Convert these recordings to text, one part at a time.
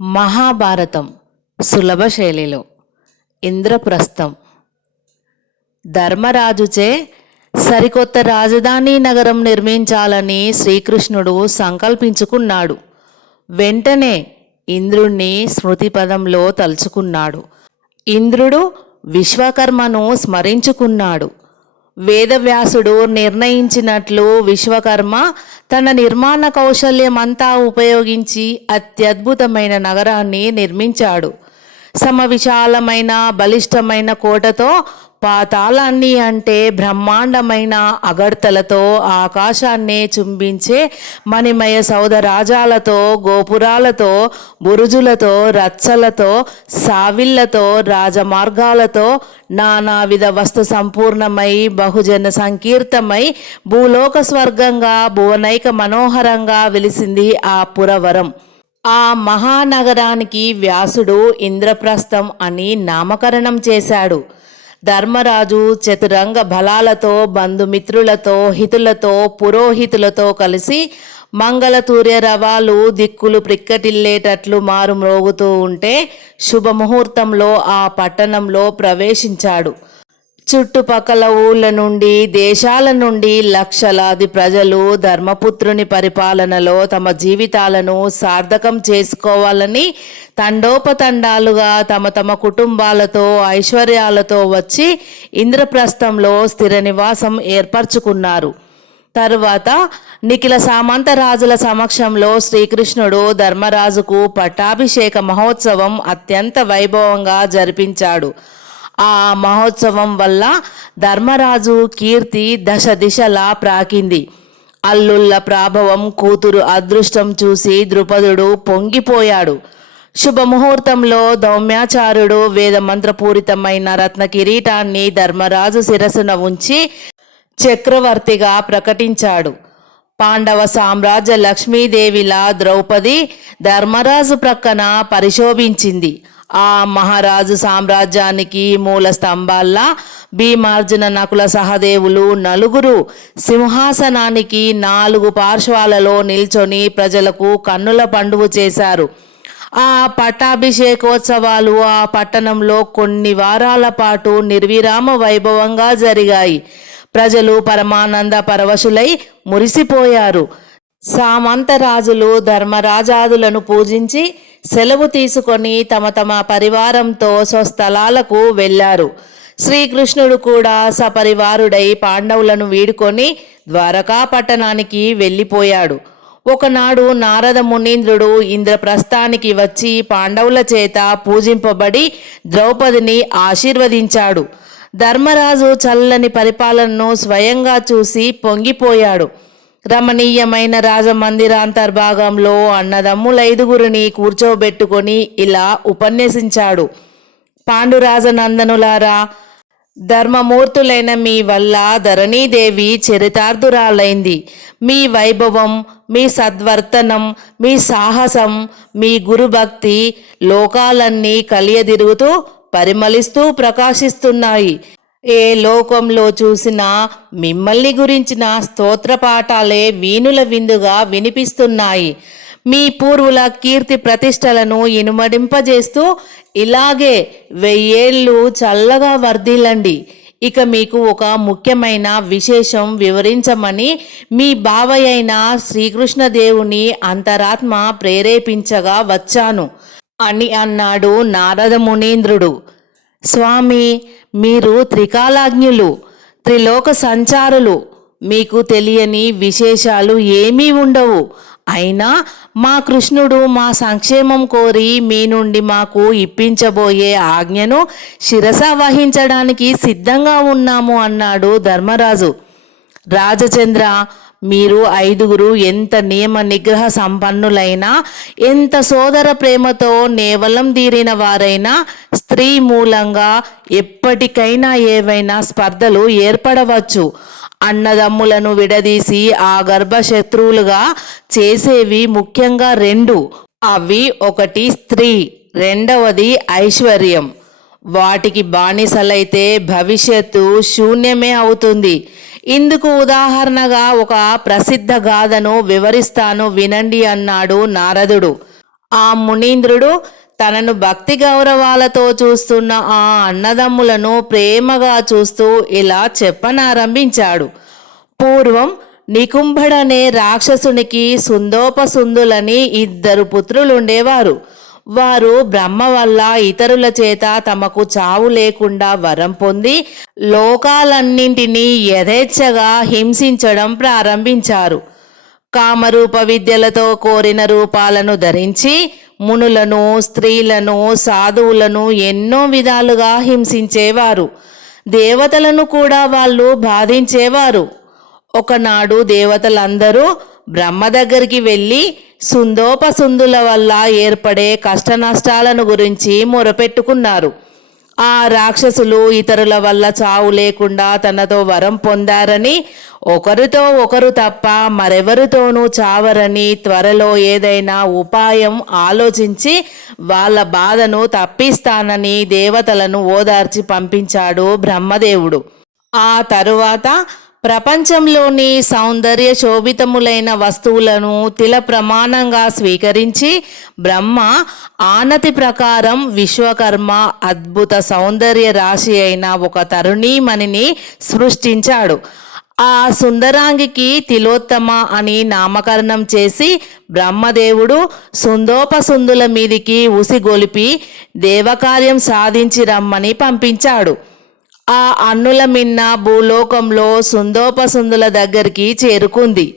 మహాభారతం సులభ శైలిలో. ఇంద్రప్రస్థం. ధర్మరాజుచే సరికొత్త రాజధాని నగరం నిర్మించాలని శ్రీకృష్ణుడు సంకల్పించుకున్నాడు. వెంటనే ఇంద్రుణ్ణి స్మృతిపదంలో తలుచుకున్నాడు. ఇంద్రుడు విశ్వకర్మను స్మరించుకున్నాడు. వేదవ్యాసుడు నిర్ణయించినట్లు విశ్వకర్మ తన నిర్మాణ కౌశల్యం అంతా ఉపయోగించి అత్యద్భుతమైన నగరాన్ని నిర్మించాడు. సమవిశాలమైన బలిష్టమైన కోటతో పాతాళాన్ని అంటే బ్రహ్మాండమైన అగడ్తలతో ఆకాశాన్నే చుంబించే మణిమయ సౌధరాజాలతో గోపురాలతో బురుజులతో రచ్చలతో సావిళ్ళతో రాజమార్గాలతో నానావిధ వస్తు సంపూర్ణమై బహుజన సంకీర్తమై భూలోక స్వర్గంగా భువనైక మనోహరంగా వెలిసింది ఆ పురవరం. ఆ మహానగరానికి వ్యాసుడు ఇంద్రప్రస్థం అని నామకరణం చేశాడు. ధర్మరాజు చతురంగ బలాలతో బంధుమిత్రులతో హితులతో పురోహితులతో కలిసి మంగళతూర్య రవాలు దిక్కులు ప్రిక్కటిల్లేటట్లు మారు మ్రోగుతూ ఉంటే శుభముహూర్తంలో ఆ పట్టణంలో ప్రవేశించాడు. చుట్టుపక్కల ఊళ్ళ నుండి దేశాల నుండి లక్షలాది ప్రజలు ధర్మపుత్రుని పరిపాలనలో తమ జీవితాలను సార్థకం చేసుకోవాలని తండోపతండాలుగా తమ తమ కుటుంబాలతో ఐశ్వర్యాలతో వచ్చి ఇంద్రప్రస్థంలో స్థిర నివాసం ఏర్పరచుకున్నారు. తరువాత నిఖిల సామంత రాజుల సమక్షంలో శ్రీకృష్ణుడు ధర్మరాజుకు పట్టాభిషేక మహోత్సవం అత్యంత వైభవంగా జరిపించాడు. ఆ మహోత్సవం వల్ల ధర్మరాజు కీర్తి దశ దిశలా ప్రాకింది. అల్లుళ్ళ ప్రాభవం కూతురు అదృష్టం చూసి ద్రుపదుడు పొంగిపోయాడు. శుభముహూర్తంలో దౌమ్యాచారుడు వేదమంత్రపూరితమైన రత్న కిరీటాన్ని ధర్మరాజు శిరసున ఉంచి చక్రవర్తిగా ప్రకటించాడు. పాండవ సామ్రాజ్య లక్ష్మీదేవిలా ద్రౌపది ధర్మరాజు ప్రక్కన పరిశోభించింది. ఆ మహారాజు సామ్రాజ్యానికి మూల స్తంభాల్లా భీమార్జున నకుల సహదేవులు నలుగురు సింహాసనానికి నాలుగు పార్శ్వాలలో నిల్చొని ప్రజలకు కన్నుల పండుగ చేశారు. ఆ పట్టాభిషేకోత్సవాలు ఆ పట్టణంలో కొన్ని వారాల పాటు నిర్విరామ వైభవంగా జరిగాయి. ప్రజలు పరమానంద పరవశులై మురిసిపోయారు. సామంత రాజులు ధర్మరాజాదులను పూజించి సెలవు తీసుకొని తమ తమ పరివారంతో స్వస్థలాలకు వెళ్ళారు. శ్రీకృష్ణుడు కూడా సపరివారుడై పాండవులను వీడుకొని ద్వారకా పట్టణానికి వెళ్ళిపోయాడు. ఒకనాడు నారద మునీంద్రుడు ఇంద్రప్రస్థానికి వచ్చి పాండవుల చేత పూజింపబడి ద్రౌపదిని ఆశీర్వదించాడు. ధర్మరాజు చల్లని పరిపాలనను స్వయంగా చూసి పొంగిపోయాడు. రమణీయమైన రాజమందిరాంతర్భాగంలో అన్నదమ్ములైదుగురిని కూర్చోబెట్టుకొని ఇలా ఉపన్యసించాడు. పాండురాజనందనులారా ధర్మమూర్తులైన మీ వల్ల ధరణీదేవి చరితార్థురాలైంది. మీ వైభవం మీ సద్వర్తనం మీ సాహసం మీ గురుభక్తి లోకాలన్నీ కలియదిరుగుతూ పరిమళిస్తూ ప్రకాశిస్తున్నాయి. ఏ లోకంలో చూసినా మిమ్మల్ని గురించిన స్తోత్ర పాఠాలే వీణుల విందుగా వినిపిస్తున్నాయి. మీ పూర్వుల కీర్తి ప్రతిష్టలను ఇనుమడింపజేస్తూ ఇలాగే వెయ్యేళ్ళు చల్లగా వర్ధిల్లండి. ఇక మీకు ఒక ముఖ్యమైన విశేషం వివరించమని మీ బావయ్య అయిన శ్రీకృష్ణదేవుని అంతరాత్మ ప్రేరేపించగా వచ్చాను. అని అన్నాడు నారద మునీంద్రుడు. స్వామి మీరు త్రికాలాజ్ఞులు త్రిలోక సంచారులు. మీకు తెలియని విశేషాలు ఏమీ ఉండవు. అయినా మా కృష్ణుడు మా సంక్షేమం కోరి మీ నుండి మాకు ఇప్పించబోయే ఆజ్ఞను శిరస వహించడానికి సిద్ధంగా ఉన్నాము అన్నాడు ధర్మరాజు. రాజచంద్ర మీరు ఐదుగురు ఎంత నియమ నిగ్రహ సంపన్నులైనా ఎంత సోదర ప్రేమతో నేవలం తీరిన వారైనా స్త్రీ మూలంగా ఎప్పటికైనా ఏవైనా స్పర్ధలు ఏర్పడవచ్చు. అన్నదమ్ములను విడదీసి ఆ గర్భశత్రువులుగా చేసేవి ముఖ్యంగా రెండు. అవి ఒకటి స్త్రీ రెండవది ఐశ్వర్యం. వాటికి బానిసలైతే భవిష్యత్తు శూన్యమే అవుతుంది. ఇందుకు ఉదాహరణగా ఒక ప్రసిద్ధ గాథను వివరిస్తాను వినండి అన్నాడు నారదుడు. ఆ మునీంద్రుడు తనను భక్తి గౌరవాలతో చూస్తున్న ఆ అన్నదమ్ములను ప్రేమగా చూస్తూ ఇలా చెప్పనారంభించాడు. పూర్వం నికుంభడనే రాక్షసునికి సుందోపసుందులని ఇద్దరు పుత్రులుండేవారు. వారు బ్రహ్మ వల్ల ఇతరుల చేత తమకు చావు లేకుండా వరం పొంది లోకాలన్నింటినీ యథేచ్ఛగా హింసించడం ప్రారంభించారు. కామరూప విద్యలతో కోరిన రూపాలను ధరించి మునులను స్త్రీలను సాధువులను ఎన్నో విధాలుగా హింసించేవారు. దేవతలను కూడా వాళ్ళు బాధించేవారు. ఒకనాడు దేవతలందరూ బ్రహ్మ దగ్గరికి వెళ్ళి సుందోపసుందుల వల్ల ఏర్పడే కష్ట నష్టాలను గురించి మొరపెట్టుకున్నారు. ఆ రాక్షసులు ఇతరుల వల్ల చావు లేకుండా తనతో వరం పొందారని ఒకరితో ఒకరు తప్ప మరెవరితోనూ చావరని త్వరలో ఏదైనా ఉపాయం ఆలోచించి వాళ్ళ బాధను తప్పిస్తానని దేవతలను ఓదార్చి పంపించాడు బ్రహ్మదేవుడు. ఆ తరువాత ప్రపంచంలోని సౌందర్య శోభితములైన వస్తువులను తిల ప్రమాణంగా స్వీకరించి బ్రహ్మ ఆనతి ప్రకారం విశ్వకర్మ అద్భుత సౌందర్య రాశి అయిన ఒక తరుణీమణిని సృష్టించాడు. ఆ సుందరాంగికి తిలోత్తమ అని నామకరణం చేసి బ్రహ్మదేవుడు సుందోపసుందుల మీదికి ఉసిగొలిపి దేవకార్యం సాధించి రమ్మని పంపించాడు. ఆ అన్నుల మిన్న భూలోకంలో సుందోపసుందుల దగ్గరికి చేరుకుంది.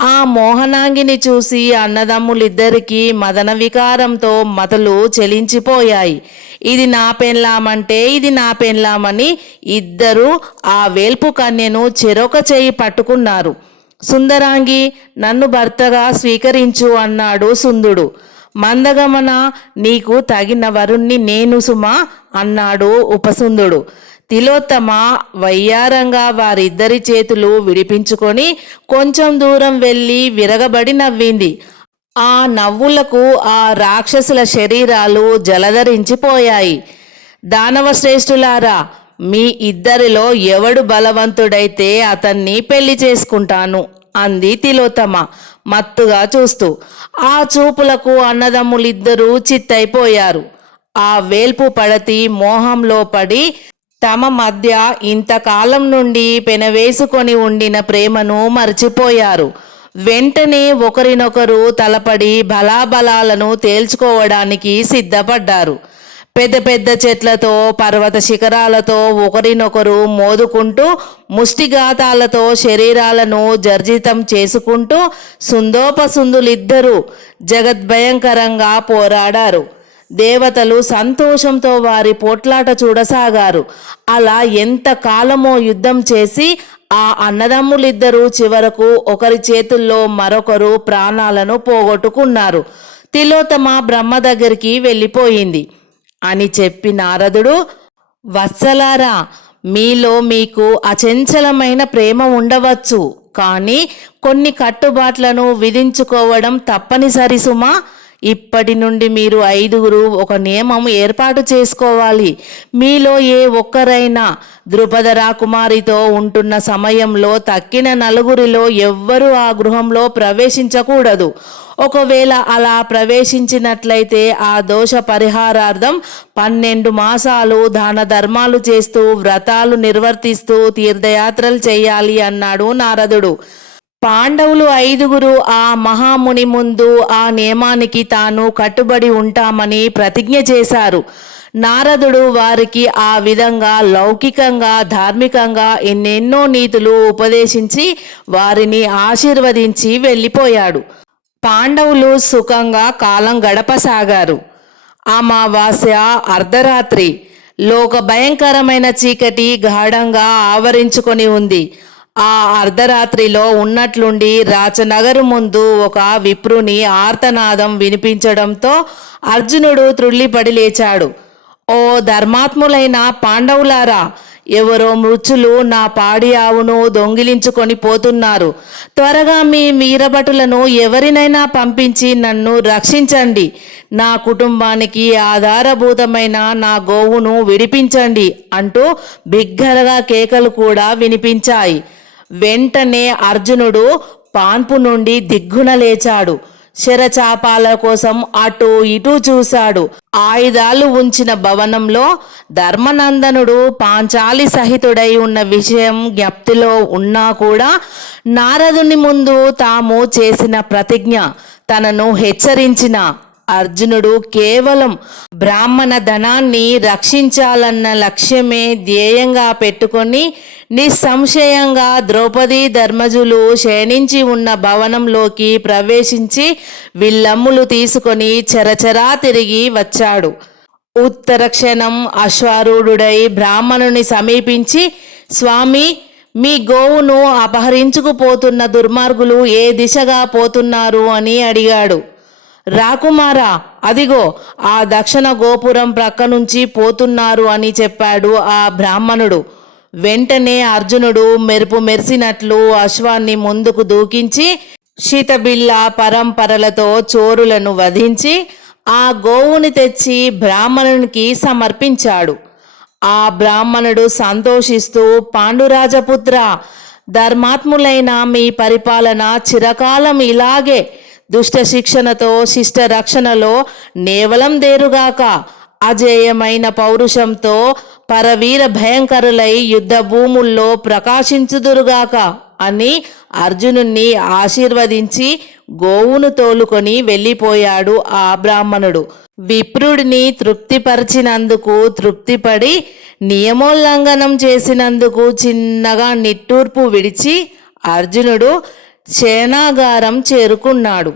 ఆ మోహనాంగిని చూసి అన్నదమ్ములిద్దరికీ మదన వికారంతో మతలు చెలించిపోయాయి. ఇది నా పెన్లామంటే ఇది నా పెన్లామని ఇద్దరు ఆ వేల్పు కన్యను చెరొక చేయి పట్టుకున్నారు. సుందరాంగి నన్ను భర్తగా స్వీకరించు అన్నాడు సుందుడు. మందగమన నీకు తగిన వరుణ్ణి నేను సుమా అన్నాడు ఉపసుందుడు. తిలోత్తమ వయ్యారంగా వారిద్దరి చేతులు విడిపించుకొని కొంచెం దూరం వెళ్ళి విరగబడి నవ్వింది. ఆ నవ్వులకు ఆ రాక్షసుల శరీరాలు జలధరించిపోయాయి. దానవ శ్రేష్ఠులారా మీ ఇద్దరిలో ఎవడు బలవంతుడైతే అతన్ని పెళ్ళి చేసుకుంటాను అంది తిలోత్తమ మత్తుగా చూస్తూ. ఆ చూపులకు అన్నదమ్ములిద్దరూ చిత్తైపోయారు. ఆ వేల్పు పడతి మోహంలో పడి తమ మధ్య ఇంతకాలం నుండి పెనవేసుకొని ఉండిన ప్రేమను మర్చిపోయారు. వెంటనే ఒకరినొకరు తలపడి బలాబలాలను తేల్చుకోవడానికి సిద్ధపడ్డారు. పెద్ద పెద్ద చెట్లతో పర్వత శిఖరాలతో ఒకరినొకరు మోదుకుంటూ ముష్టిఘాతాలతో శరీరాలను జర్జితం చేసుకుంటూ సుందోపసుందులిద్దరూ జగద్భయంకరంగా పోరాడారు. దేవతలు సంతోషంతో వారి పోట్లాట చూడసాగారు. అలా ఎంత కాలమో యుద్ధం చేసి ఆ అన్నదమ్ములిద్దరూ చివరకు ఒకరి చేతుల్లో మరొకరు ప్రాణాలను పోగొట్టుకున్నారు. తిలోతమ బ్రహ్మ దగ్గరికి వెళ్ళిపోయింది. అని చెప్పి నారదుడు వత్సలారా మీలో మీకు అచంచలమైన ప్రేమ ఉండవచ్చు. కానీ కొన్ని కట్టుబాట్లను విధించుకోవడం తప్పనిసరి సుమా. ఇప్పటి నుండి మీరు ఐదుగురు ఒక నియమం ఏర్పాటు చేసుకోవాలి. మీలో ఏ ఒక్కరైనా ద్రుపద రాకుమారితో ఉంటున్న సమయంలో తక్కిన నలుగురిలో ఎవ్వరూ ఆ గృహంలో ప్రవేశించకూడదు. ఒకవేళ అలా ప్రవేశించినట్లయితే ఆ దోష పరిహారార్థం పన్నెండు మాసాలు దాన ధర్మాలు చేస్తూ వ్రతాలు నిర్వర్తిస్తూ తీర్థయాత్రలు చేయాలి అన్నాడు నారదుడు. పాండవులు ఐదుగురు ఆ మహాముని ముందు ఆ నియమానికి తాను కట్టుబడి ఉంటామని ప్రతిజ్ఞ చేశారు. నారదుడు వారికి ఆ విధంగా లౌకికంగా ధార్మికంగా ఎన్నెన్నో నీతులు ఉపదేశించి వారిని ఆశీర్వదించి వెళ్ళిపోయాడు. పాండవులు సుఖంగా కాలం గడపసాగారు. అమావాస్య అర్ధరాత్రి లోక భయంకరమైన చీకటి గాఢంగా ఆవరించుకొని ఉంది. ఆ అర్ధరాత్రిలో ఉన్నట్లుండి రాచనగరు ముందు ఒక విప్రుని ఆర్తనాదం వినిపించడంతో అర్జునుడు త్రుళ్ళిపడి లేచాడు. ఓ ధర్మాత్ములైన పాండవులారా ఎవరో మృత్యులు నా పాడి ఆవును దొంగిలించుకొని పోతున్నారు. త్వరగా మీ మీరబటులను ఎవరినైనా పంపించి నన్ను రక్షించండి. నా కుటుంబానికి ఆధారభూతమైన నా గోవును విడిపించండి అంటూ బిగ్గరగా కేకలు కూడా వినిపించాయి. వెంటనే అర్జునుడు పాన్పు నుండి దిగ్గున లేచాడు. శరచాపాల కోసం అటు ఇటు చూశాడు. ఆయుధాలు ఉంచిన భవనంలో ధర్మనందనుడు పాంచాలి సహితుడై ఉన్న విషయం జ్ఞప్తిలో ఉన్నా కూడా నారదుని ముందు తాము చేసిన ప్రతిజ్ఞ తనను హెచ్చరించిన అర్జునుడు కేవలం బ్రాహ్మణ ధనాన్ని రక్షించాలన్న లక్ష్యమే ధ్యేయంగా పెట్టుకొని నిస్సంశయంగా ద్రౌపది ధర్మజులు శయనించి ఉన్న భవనంలోకి ప్రవేశించి విల్లమ్ములు తీసుకొని చెరచెరా తిరిగి వచ్చాడు. ఉత్తర క్షణం అశ్వారూఢుడై బ్రాహ్మణుని సమీపించి స్వామి మీ గోవును అపహరించుకుపోతున్న దుర్మార్గులు ఏ దిశగా పోతున్నారు? అని అడిగాడు. రాకుమారా అదిగో ఆ దక్షిణ గోపురం ప్రక్క నుంచి పోతున్నారు అని చెప్పాడు ఆ బ్రాహ్మణుడు. వెంటనే అర్జునుడు మెరుపు మెరిసినట్లు అశ్వాన్ని ముందుకు దూకించి శీతబిళ్ళ పరంపరలతో చోరులను వధించి ఆ గోవుని తెచ్చి బ్రాహ్మణునికి సమర్పించాడు. ఆ బ్రాహ్మణుడు సంతోషిస్తూ పాండురాజపుత్ర ధర్మాత్ములైన మీ పరిపాలన చిరకాలం ఇలాగే. దుష్ట శిక్షణతో శిష్ట రక్షణలో నేవలం దేరుగాక. అజేయమైన పౌరుషంతో పరవీర భయంకరులై యుద్ధ భూముల్లో ప్రకాశించుదురుగాక అని అర్జునుణ్ణి ఆశీర్వదించి గోవును తోలుకొని వెళ్ళిపోయాడు ఆ బ్రాహ్మణుడు. విప్రుడిని తృప్తిపరిచినందుకు తృప్తిపడి నియమోల్లంఘనం చేసినందుకు చిన్నగా నిట్టూర్పు విడిచి అర్జునుడు చేనాగారం చేరుకున్నాడు.